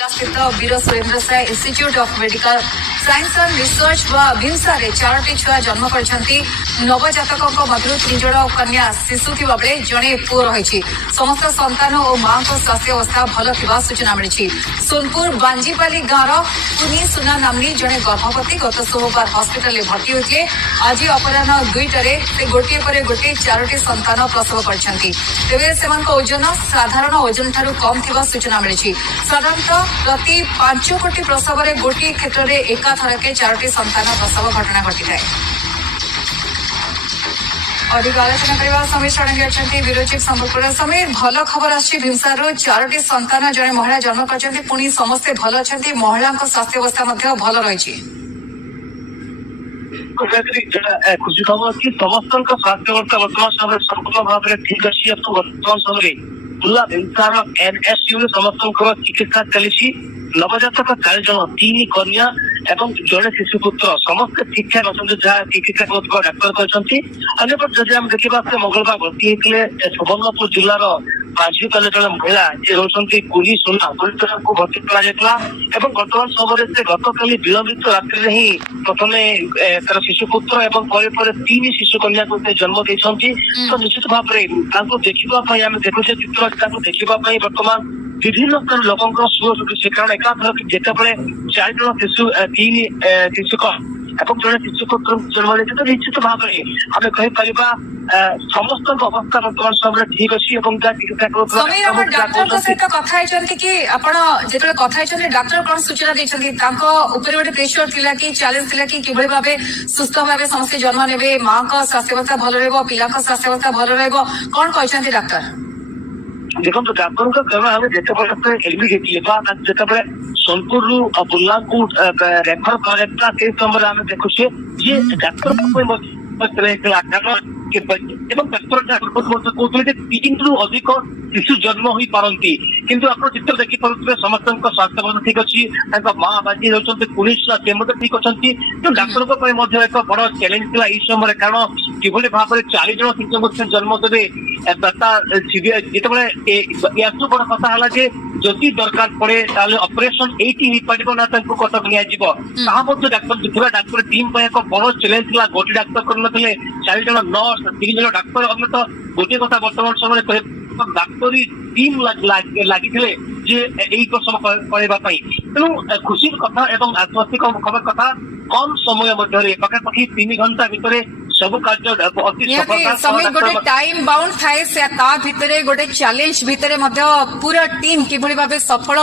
स्थित Veer Surendra Sai institute of medical science and research व भिमसा रे 4टी छुआ जन्म करछंती। नवजातकों मध्य 3 जण कन्या शिशु थिबा बेले जणे पुओ रहिछि। समस्त संतान और मां को स्वास्थ्य अवस्था भल थिबा सूचना मिलिछि। सोनपुर बांजीपाली गाँव पुनी सुना नामनी जणे गर्भवती गत सोमवार हॉस्पिटल में भर्ती होते। आज अपराह 2टारे से गोटे पर गोटे 4टी संतान प्रसव करछंती। तेबे सेमानक ओजन साधारण ओजन ठारू कम थिबा सूचना मिलिछि। साधारणतः प्रति 5 कोटी प्रसव में गोटे क्षेत्र में एकाथरके 4टी संतान प्रसव घटना घटी है। अधिक आलोचना करने समीर षडंगी अच्छा ब्यूरो चीफ संबलपुर। समीर भल खबर आछि भिमसारू 4टी संतान जड़े महिला जन्म कर पुणी समस्ते भल अच्छा महिला स्वास्थ्य अवस्था भल रही। खुशी खबर कि समस्त स्वास्थ्य अवस्था वर्तमान समय संपूर्ण भाव में ठीक अच्छी। वर्तमान समय पूरा भिमसार एनएसयू समस्त चिकित्सा चली। नवजातक 4 जन 3 कन्या एवं जड़े शिशुपुत्र समस्त ठीक ठाक अच्छा जहाँ चिकित्सा कर डाक्तर कहते। अन्यपट जब आम देखा मंगलवार भर्ती होते सुवर्णपुर जिलार बांजीपाली जड़े महिला जी रोचे कुली सोना को भर्ती कर वर्तमान समय से गतकाली विलंबित रात्रि ही प्रथम तार शिशुपुत्र एवं पर 3 शिशु कन्या को जन्म देती। तो निश्चित भाव में देखा देखुचे चित्र देखा बर्तमान विभिन्न स्तर लोक सुख कारण एकाथर जिते 4 जन शिशु 3 शिशुक जड़े शिशुपुत्र जन्म देते। तो निश्चित भाव में आम कहीपर समस्त अवस्था वर्तमान समय ठीक अच्छी। डाक्टर सहित कथा डाक्टर कौन सूचना देते गोटे प्रेसर थिला कि चैलेंज थिला कि किभली भाबे सुस्थ भाव समस्त जन्म नेबे मां का स्वास्थ्य अवस्था भल रहबो पिला का स्वास्थ्य अवस्था भल रहबो कौन कहते डाक्टर? देखो डाक्तर का कहना है जिते एडमिट होते जिते सोनपुर बुर्ला को रेफर करा से समय आम देखुचे जे डाक्तर अधिक शिशु जन्म हो पारती किंतु आप चित्र देखिपे समस्त स्वास्थ्य अवस्था ठीक अच्छी। माँ बाजी रोचे पुलिस ठीक अच्छा। तो डाक्तर एक बड़ चैलेंज था यह समय कारण किभली भाव में 4 जन शिशु जन्म देवे जिते बड़ कथा है जदि दरकार पड़े ऑपरेशन ये पार ना कटक नि डाक्तर टीम एक बड़ चैलेंज था। गोटे डाक्तर कर 4 जन नर्स 3 जन डाक्तर अन्य तो गोटे कथा वर्तमान समय डाक्तरी टीम लगी करवाई। तेणु खुशी कथा एवं आश्वस्तिक खबर कथा कम समय पाखापाखि 3 घंटा भितर सब कार्य गोटे टाइम बाउंड थाए से गोटे चैलेंज भितर पूरा टीम किभली भाबे सफल